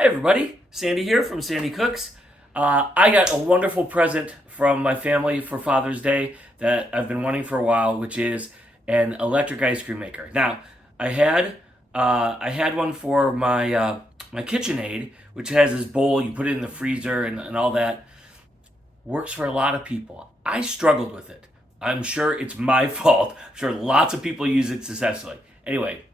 Hi everybody, Sandy here from Sandi Cooks. I got a wonderful present from my family for Father's Day that I've been wanting for a while, which is an electric ice cream maker. Now, I had one for my KitchenAid, which has this bowl, you put it in the freezer and all that. Works for a lot of people. I struggled with it. I'm sure it's my fault. I'm sure lots of people use it successfully. Anyway,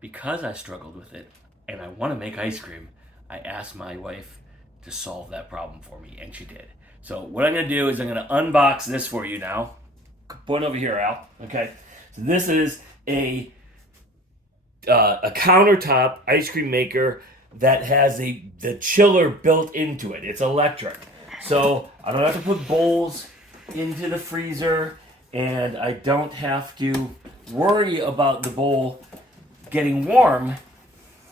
because I struggled with it and I want to make ice cream, I asked my wife to solve that problem for me, and she did. So what I'm going to do is I'm going to unbox this for you now. Point over here, Al. Okay. So this is a countertop ice cream maker that has the chiller built into it. It's electric. So I don't have to put bowls into the freezer, and I don't have to worry about the bowl getting warm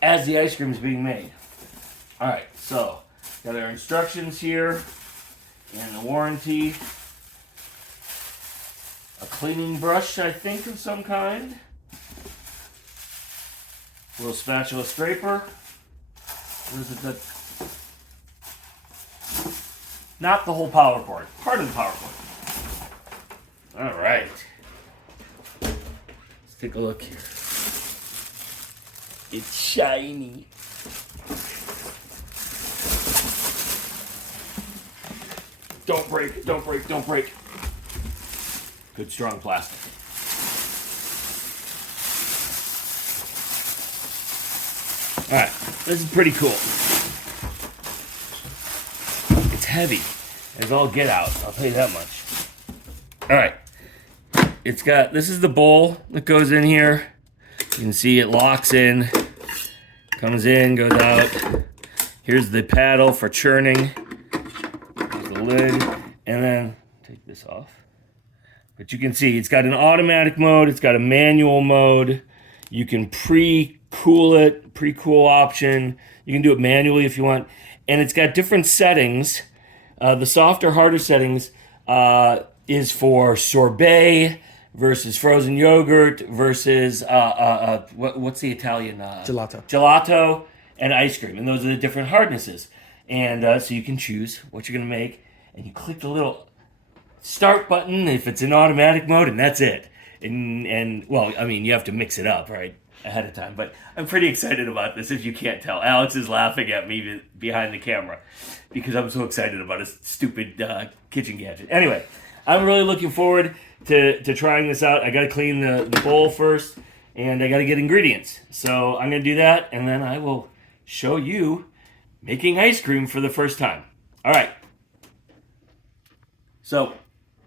as the ice cream is being made. All right, so got our instructions here and the warranty. A cleaning brush, I think, of some kind. A little spatula scraper. What is it that? Not the whole power cord, part of the power cord. All right. Let's take a look here. It's shiny. Don't break, don't break, don't break. Good strong plastic. All right, this is pretty cool. It's heavy as all get out, I'll tell you that much. All right, this is the bowl that goes in here. You can see it locks in, comes in, goes out. Here's the paddle for churning. There's the lid, and then take this off. But you can see it's got an automatic mode, it's got a manual mode. You can pre-cool it, pre-cool option. You can do it manually if you want. And it's got different settings. The softer, harder settings is for sorbet versus frozen yogurt versus what's the Italian? Gelato and ice cream. And those are the different hardnesses. And so you can choose what you're going to make. And you click the little start button if it's in automatic mode, and that's it. And well, I mean, you have to mix it up, right, ahead of time. But I'm pretty excited about this, if you can't tell. Alex is laughing at me behind the camera because I'm so excited about his stupid kitchen gadget. Anyway, I'm really looking forward to trying this out. I got to clean the bowl first, and I got to get ingredients. So I'm going to do that, and then I will show you making ice cream for the first time. All right. So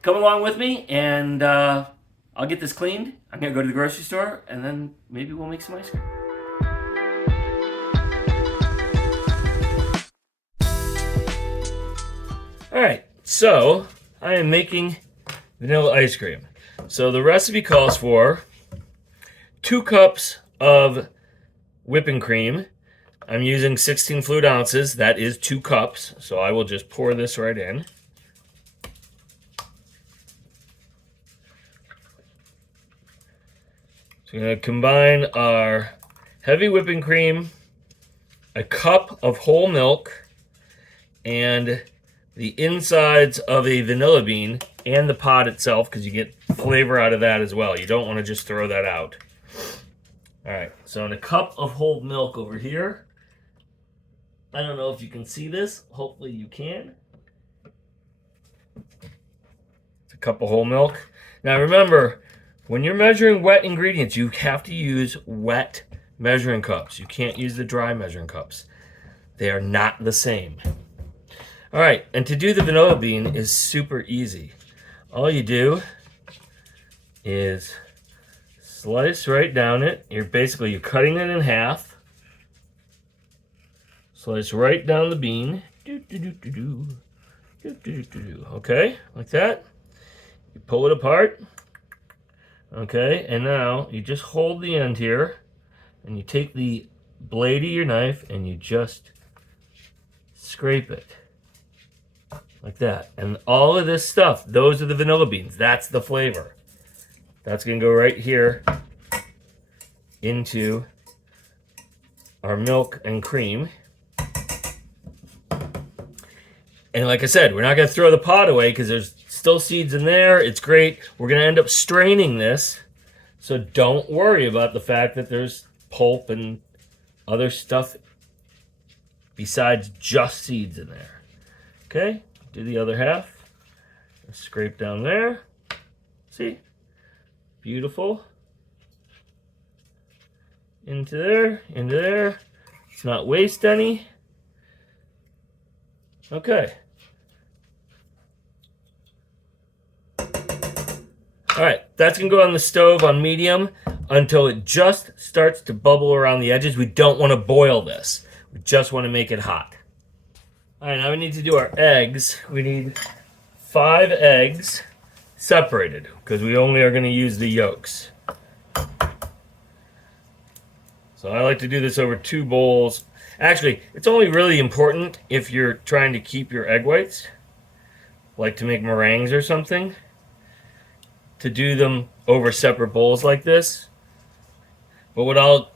come along with me, and I'll get this cleaned. I'm going to go to the grocery store, and then maybe we'll make some ice cream. All right, so I am making vanilla ice cream. So the recipe calls for 2 cups of whipping cream. I'm using 16 fluid ounces. That is 2 cups. So I will just pour this right in. So we're going to combine our heavy whipping cream, a cup of whole milk, and the insides of a vanilla bean and the pod itself, because you get flavor out of that as well. You don't want to just throw that out. All right, so in a cup of whole milk over here. I don't know if you can see this. Hopefully you can. It's a cup of whole milk. Now remember, when you're measuring wet ingredients, you have to use wet measuring cups. You can't use the dry measuring cups. They are not the same. All right, and to do the vanilla bean is super easy. All you do is slice right down it. You're cutting it in half. Slice right down the bean. Okay, like that. You pull it apart. Okay, and now you just hold the end here, and you take the blade of your knife and you just scrape it. Like that. And all of this stuff, those are the vanilla beans. That's the flavor. That's going to go right here into our milk and cream. And like I said, we're not going to throw the pot away because there's still seeds in there. It's great. We're going to end up straining this. So don't worry about the fact that there's pulp and other stuff besides just seeds in there. Okay, do the other half. Scrape down there. See? Beautiful. Into there, into there. Let's not waste any. Okay. All right, that's gonna go on the stove on medium until it just starts to bubble around the edges. We don't want to boil this. We just want to make it hot. All right, now we need to do our eggs. We need 5 eggs separated because we only are going to use the yolks. So I like to do this over 2 bowls. Actually, it's only really important if you're trying to keep your egg whites, like to make meringues or something, to do them over separate bowls like this. But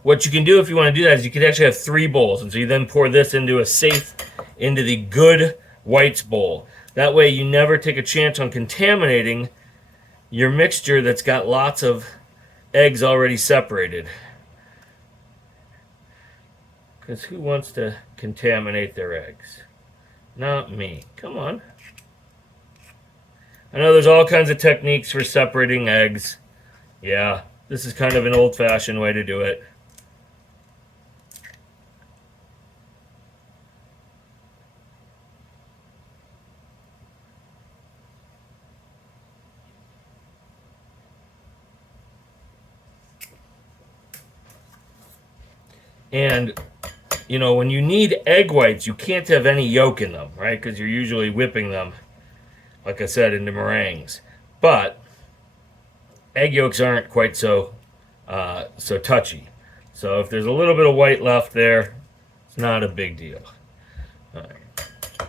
what you can do if you want to do that is you could actually have 3 bowls, and so you then pour this into the good whites bowl. That way you never take a chance on contaminating your mixture that's got lots of eggs already separated. Because who wants to contaminate their eggs? Not me. Come on. I know there's all kinds of techniques for separating eggs. Yeah, this is kind of an old-fashioned way to do it. And, you know, when you need egg whites, you can't have any yolk in them, right? Because you're usually whipping them, like I said, into meringues. But egg yolks aren't quite so touchy. So if there's a little bit of white left there, it's not a big deal. All right.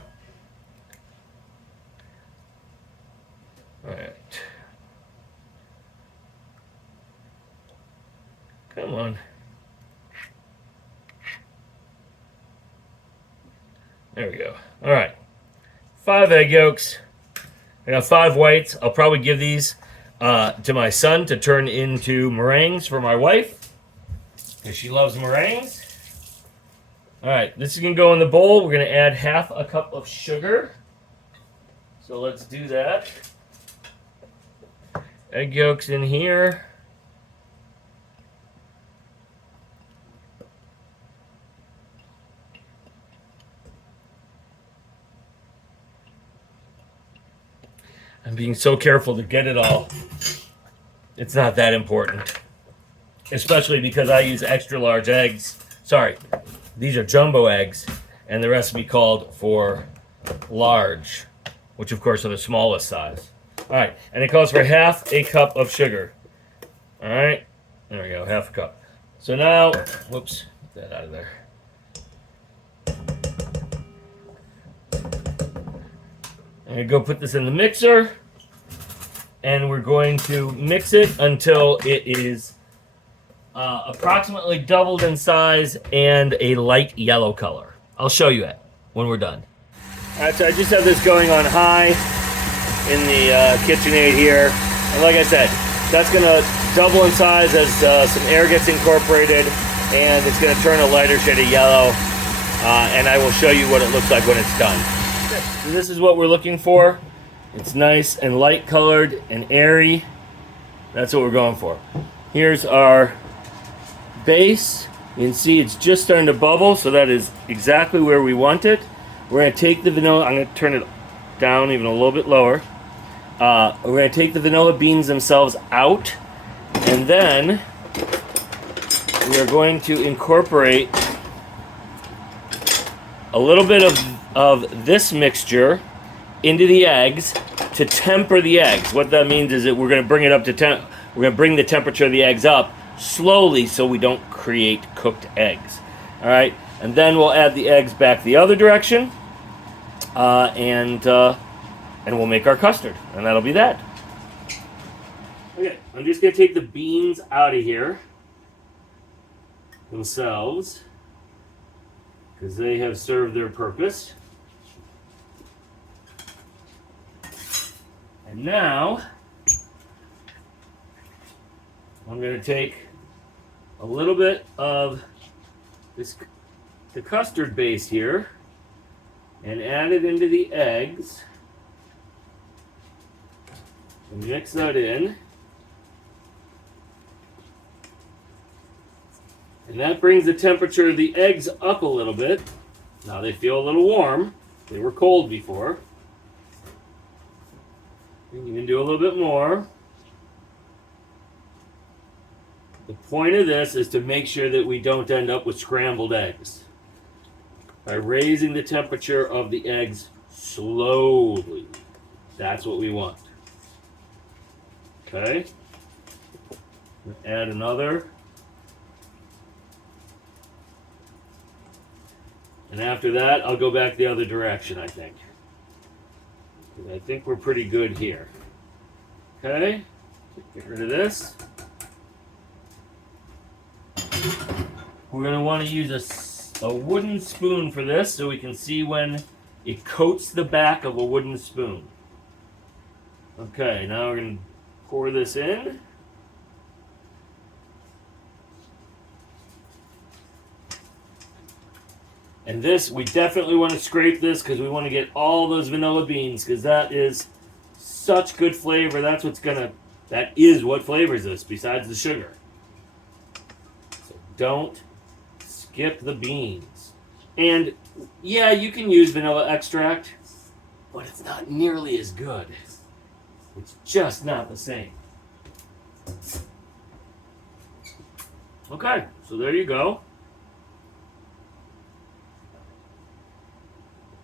All right. Come on. There we go. All right. 5 egg yolks. I got 5 whites. I'll probably give these to my son to turn into meringues for my wife, because she loves meringues. All right, this is going to go in the bowl. We're going to add 1/2 cup of sugar. So let's do that. Egg yolks in here. I'm being so careful to get it all. It's not that important. Especially because I use extra large eggs. Sorry, these are jumbo eggs, and the recipe called for large, which of course are the smallest size. All right, and it calls for 1/2 cup of sugar. All right, there we go, 1/2 cup. So now, whoops, get that out of there. I'm going to go put this in the mixer, and we're going to mix it until it is approximately doubled in size and a light yellow color. I'll show you it when we're done. All right, so I just have this going on high in the KitchenAid here. And like I said, that's going to double in size as some air gets incorporated, and it's going to turn a lighter shade of yellow, and I will show you what it looks like when it's done. So this is what we're looking for. It's nice and light colored and airy. That's what we're going for. Here's our base. You can see it's just starting to bubble, so that is exactly where we want it. We're going to take the vanilla, I'm going to turn it down even a little bit lower. We're going to take the vanilla beans themselves out, and then we are going to incorporate a little bit of this mixture into the eggs to temper the eggs. What that means is that we're going to bring it up to we're going to bring the temperature of the eggs up slowly so we don't create cooked eggs. All right, and then we'll add the eggs back the other direction, and we'll make our custard, and that'll be that. Okay, I'm just going to take the beans out of here themselves, because they have served their purpose. And now, I'm going to take a little bit of the custard base here and add it into the eggs. And mix that in. And that brings the temperature of the eggs up a little bit. Now they feel a little warm. They were cold before. You can do a little bit more. The point of this is to make sure that we don't end up with scrambled eggs. By raising the temperature of the eggs slowly. That's what we want. Okay. Add another. And after that, I'll go back the other direction, I think. I think we're pretty good here. Okay. Get rid of this. We're going to want to use a wooden spoon for this so we can see when it coats the back of a wooden spoon. Okay, now we're going to pour this in. And this, we definitely want to scrape this because we want to get all those vanilla beans because that is such good flavor. That is what flavors this besides the sugar. So don't skip the beans. And yeah, you can use vanilla extract, but it's not nearly as good. It's just not the same. Okay, so there you go.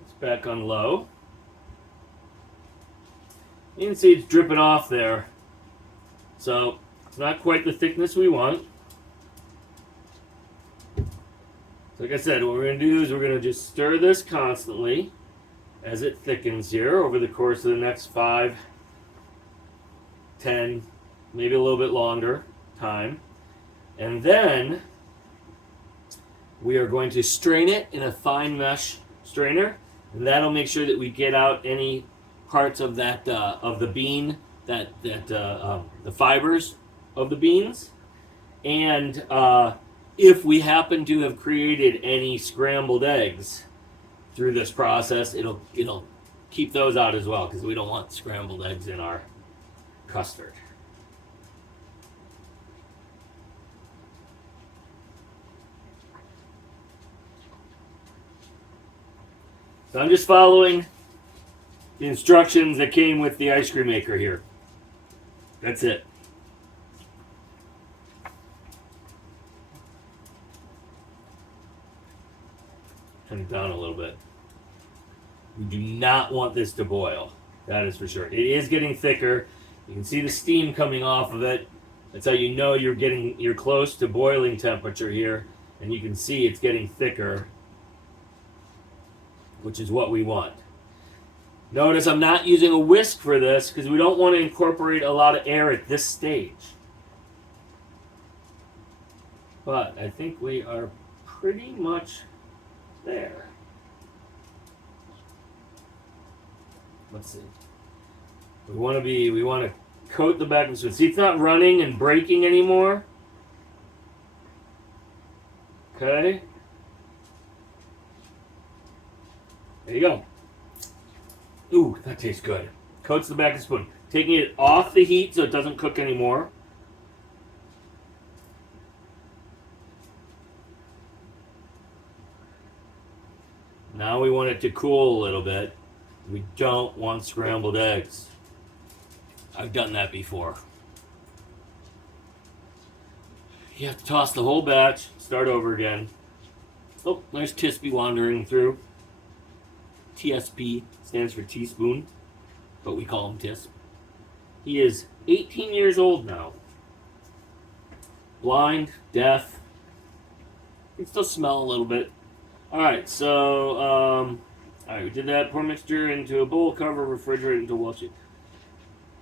It's back on low. You can see it's dripping off there. So it's not quite the thickness we want. Like I said, what we're going to do is we're going to just stir this constantly as it thickens here over the course of the next 5, 10, maybe a little bit longer time. And then we are going to strain it in a fine mesh strainer, and that'll make sure that we get out any parts of that of the bean, the fibers of the beans, and if we happen to have created any scrambled eggs through this process, it'll keep those out as well because we don't want scrambled eggs in our custard. So I'm just following the instructions that came with the ice cream maker here. That's it. Turn it down a little bit. We do not want this to boil. That is for sure. It is getting thicker. You can see the steam coming off of it. That's how you know you're close to boiling temperature here. And you can see it's getting thicker, which is what we want. Notice I'm not using a whisk for this because we don't want to incorporate a lot of air at this stage. But I think we are pretty much there. Let's see. We want to coat the back of the spoon. See, it's not running and breaking anymore. Okay. There you go. Ooh, that tastes good. Coats the back of the spoon. Taking it off the heat so it doesn't cook anymore. Now we want it to cool a little bit. We don't want scrambled eggs. I've done that before. You have to toss the whole batch, start over again. Oh, there's Tispy wandering through. TSP stands for teaspoon, but we call him Tisp. He is 18 years old now. Blind, deaf. He can still smell a little bit. Alright, so, alright, we did that. Pour mixture into a bowl, cover, refrigerate until well chilled.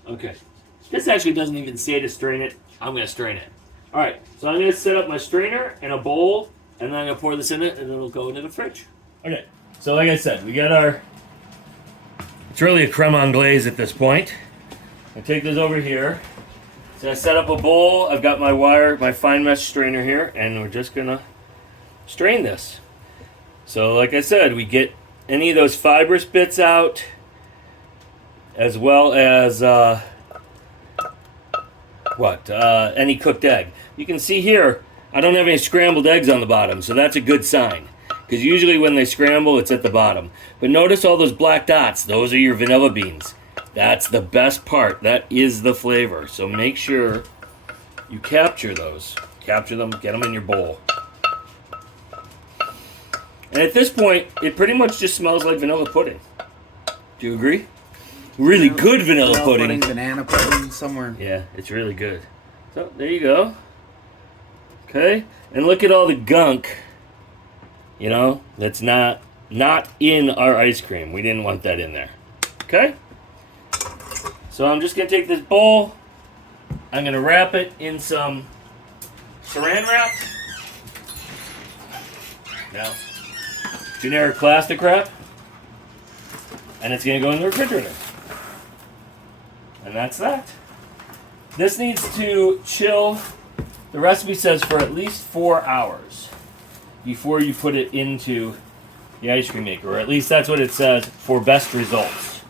Okay. This actually doesn't even say to strain it. I'm going to strain it. Alright, so I'm going to set up my strainer in a bowl, and then I'm going to pour this in it, and it'll go into the fridge. Okay, so like I said, we got our... It's really a creme anglaise at this point. I take this over here. So I set up a bowl. I've got my wire, my fine mesh strainer here, and we're just gonna strain this. So like I said, we get any of those fibrous bits out, as well as any cooked egg. You can see here, I don't have any scrambled eggs on the bottom, so that's a good sign. Because usually when they scramble, it's at the bottom. But notice all those black dots, those are your vanilla beans. That's the best part. That is the flavor. So make sure you capture those. Capture them, get them in your bowl. And at this point, it pretty much just smells like vanilla pudding. Do you agree? Really good vanilla pudding. Banana pudding, somewhere. Yeah, it's really good. So, there you go. Okay? And look at all the gunk, you know, that's not in our ice cream. We didn't want that in there. Okay? So I'm just going to take this bowl. I'm going to wrap it in some saran wrap. Now, generic plastic wrap. And it's going to go in the refrigerator. And that's that. This needs to chill, the recipe says, for at least 4 hours before you put it into the ice cream maker. Or at least that's what it says for best results.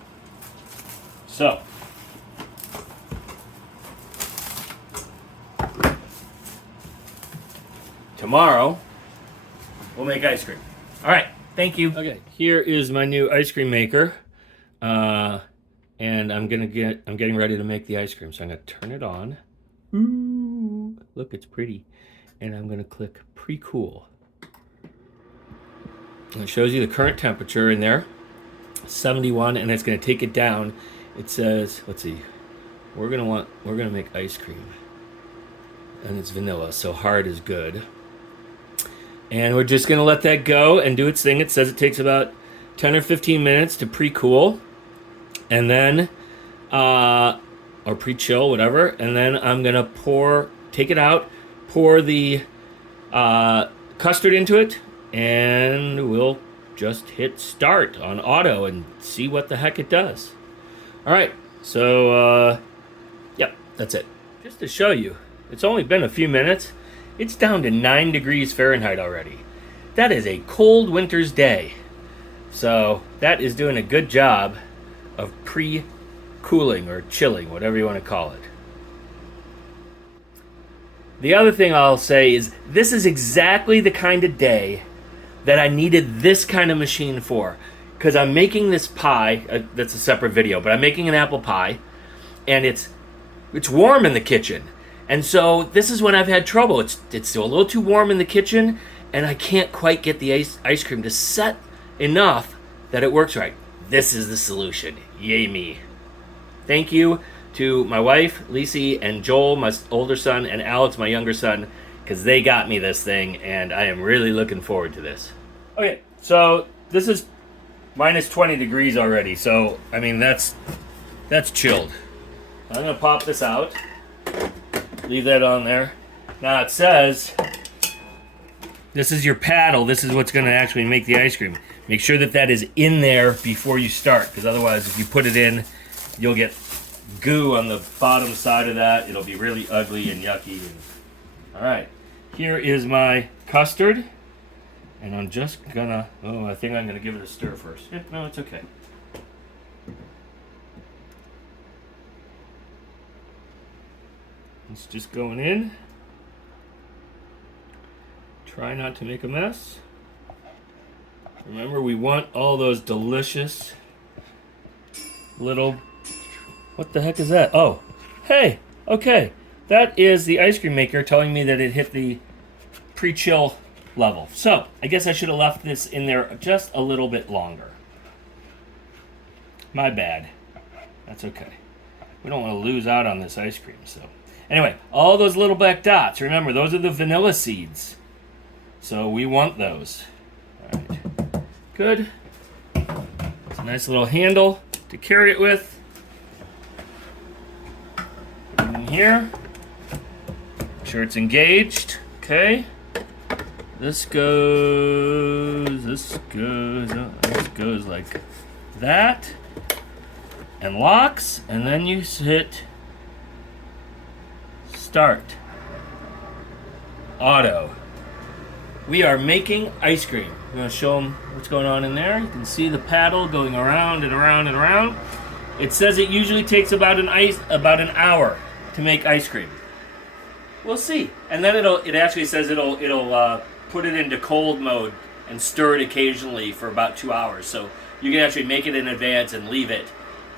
So, tomorrow, we'll make ice cream. All right, thank you. Okay, here is my new ice cream maker. And I'm getting ready to make the ice cream. So I'm gonna turn it on. Ooh, look, it's pretty. And I'm gonna click pre-cool. And it shows you the current temperature in there, 71, and it's gonna take it down. It says, let's see, we're gonna make ice cream. And it's vanilla, so hard is good. And we're just gonna let that go and do its thing. It says it takes about 10 or 15 minutes to pre-cool. And then, or pre-chill, whatever. And then I'm gonna take it out, pour the custard into it, and we'll just hit start on auto and see what the heck it does. All right, so, yep, that's it. Just to show you, it's only been a few minutes. It's down to 9 degrees Fahrenheit already. That is a cold winter's day. So that is doing a good job of pre-cooling or chilling, whatever you want to call it. The other thing I'll say is this is exactly the kind of day that I needed this kind of machine for. Because I'm making this pie, that's a separate video, but I'm making an apple pie, and it's warm in the kitchen. And so this is when I've had trouble. It's still a little too warm in the kitchen, and I can't quite get the ice cream to set enough that it works right. This is the solution. Yay me. Thank you to my wife, Lisi, and Joel, my older son, and Alex, my younger son, because they got me this thing, and I am really looking forward to this. Okay, so this is minus 20 degrees already, so, I mean, that's chilled. I'm going to pop this out. Leave that on there. Now it says, this is your paddle. This is what's going to actually make the ice cream. Make sure that is in there before you start, because otherwise if you put it in, you'll get goo on the bottom side of that. It'll be really ugly and yucky. All right, here is my custard, and I'm just gonna, I think I'm gonna give it a stir first. Yeah, no, it's okay. It's just going in. Try not to make a mess. Remember, we want all those delicious little... What the heck is that? Oh, hey, okay. That is the ice cream maker telling me that it hit the pre-chill level. So, I guess I should have left this in there just a little bit longer. My bad. That's okay. We don't want to lose out on this ice cream, so... Anyway, all those little black dots, remember, those are the vanilla seeds. So we want those. All right. Good. It's a nice little handle to carry it with. Put it in here. Make sure it's engaged. Okay. This goes like that. and locks, and then you hit start. Auto. We are making ice cream. I'm going to show them what's going on in there. You can see the paddle going around and around and around. It says it usually takes about an hour to make ice cream. We'll see. And then it actually says it'll put it into cold mode and stir it occasionally for about 2 hours. So you can actually make it in advance and leave it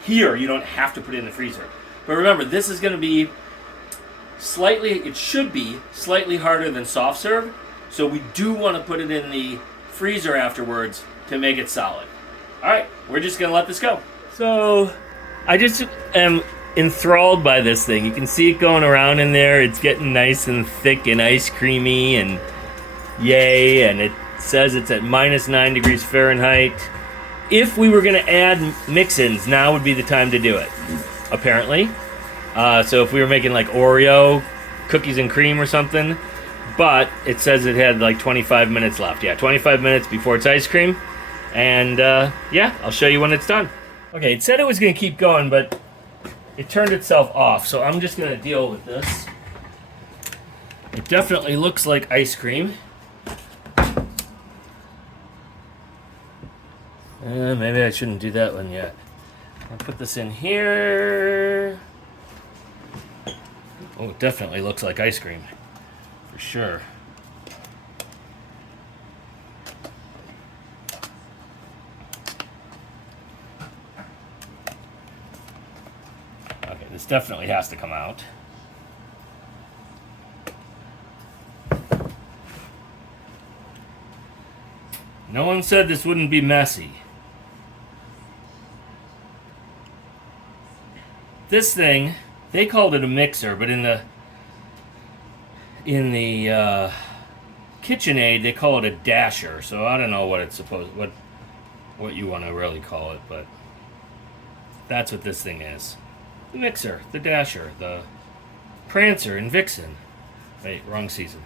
here. You don't have to put it in the freezer. But remember, this is going to be it should be slightly harder than soft serve. So we do want to put it in the freezer afterwards to make it solid. All right, we're just going to let this go. So I just am enthralled by this thing. You can see it going around in there. It's getting nice and thick and ice creamy and yay. And it says it's at -9 degrees Fahrenheit. If we were going to add mix-ins, now would be the time to do it, apparently. So if we were making like Oreo cookies and cream or something, but it says it had like 25 minutes left. Yeah, 25 minutes before it's ice cream. And yeah, I'll show you when it's done. Okay, it said it was going to keep going, but it turned itself off. So I'm just going to deal with this. It definitely looks like ice cream. Maybe I shouldn't do that one yet. I'll put this in here. Oh, it definitely looks like ice cream. For sure. Okay, this definitely has to come out. No one said this wouldn't be messy. This thing, they called it a mixer, but in the KitchenAid they call it a dasher. So I don't know what it's what you want to really call it, but that's what this thing is. The mixer, the dasher, the Prancer and Vixen. Wait, wrong season.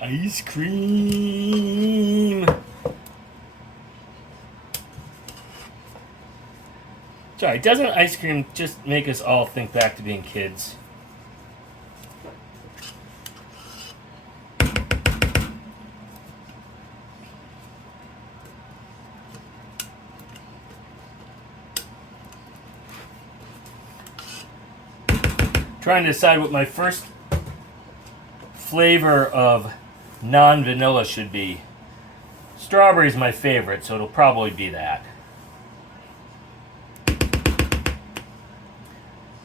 Ice cream. Sorry, doesn't ice cream just make us all think back to being kids? Trying to decide what my first flavor of non-vanilla should be. Strawberry is my favorite, so it'll probably be that.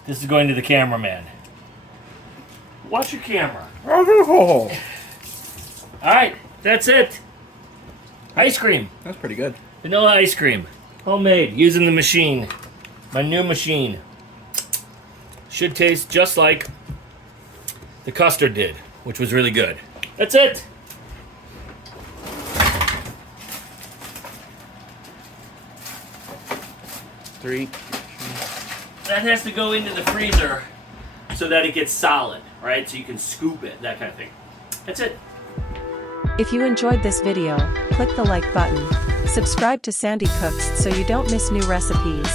This is going to the cameraman. Watch your camera. Alright, that's it. Ice cream. That's pretty good. Vanilla ice cream. Homemade, using the machine. My new machine. Should taste just like the custard did, which was really good. That's it. Three. That has to go into the freezer so that it gets solid, right? So you can scoop it, that kind of thing. That's it. If you enjoyed this video, click the like button. Subscribe to Sandi Cooks so you don't miss new recipes.